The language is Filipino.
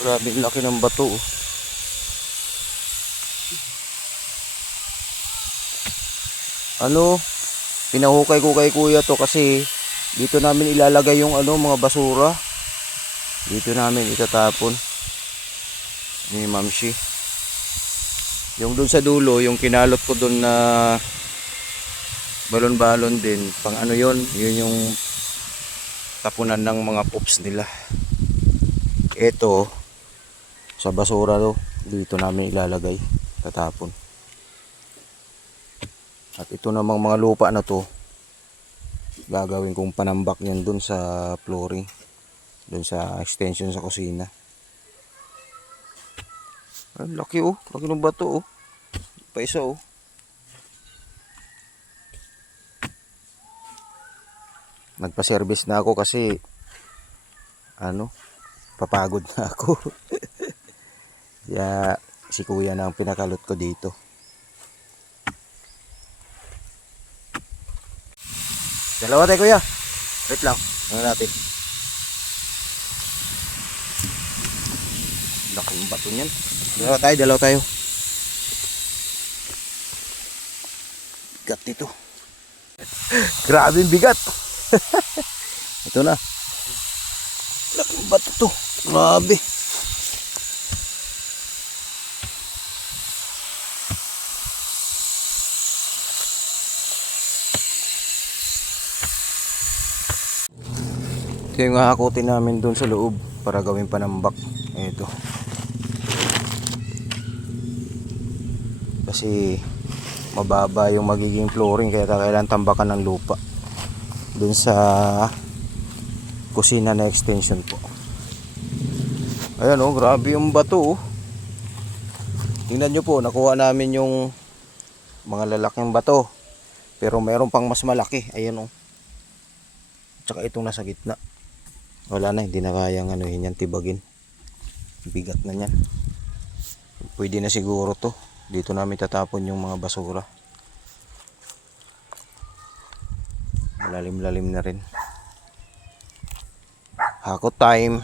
Grabe ang laki ng bato. Oh. Ano, pinahukay ko kay kuya to kasi dito namin ilalagay yung mga basura. Dito namin itatapon ni Mamshi. Yung dun sa dulo, yung kinalot ko dun na balon-balon din, pang ano yun yung tapunan ng mga poops nila. Ito sa basura to, dito namin ilalagay, tatapon. At ito namang mga lupa na to, gagawin kong panambak yan dun sa flooring, dun sa extension sa kusina. Ay, laki oh, laki ng bato oh. Pa isa oh. Nagpa-service na ako kasi papagod na ako. Kaya si kuya na ang pinakalot ko dito. Dalawa tayo kuya. Wait lang. Ano natin? Laking bato niyan. Dalawa tayo. Bigat dito. Grabe bigat. Ito na. Laking bato to. Grabe. Ito yung hahakutin namin doon sa loob para gawin panambak. Ito. Kasi mababa yung magiging flooring kaya kailangan tambakan ng lupa doon sa kusina na extension po. Ayan oh, grabe yung bato oh. Tingnan nyo po, nakuha namin yung mga lalaking bato. Pero mayroon pang mas malaki. Ayan oh. Tsaka itong nasa gitna. Wala na, hindi na kayang yan, tibagin. Bigat na yan. Pwede na siguro to. Dito namin tatapon yung mga basura. Malalim-lalim na rin. Hakot time.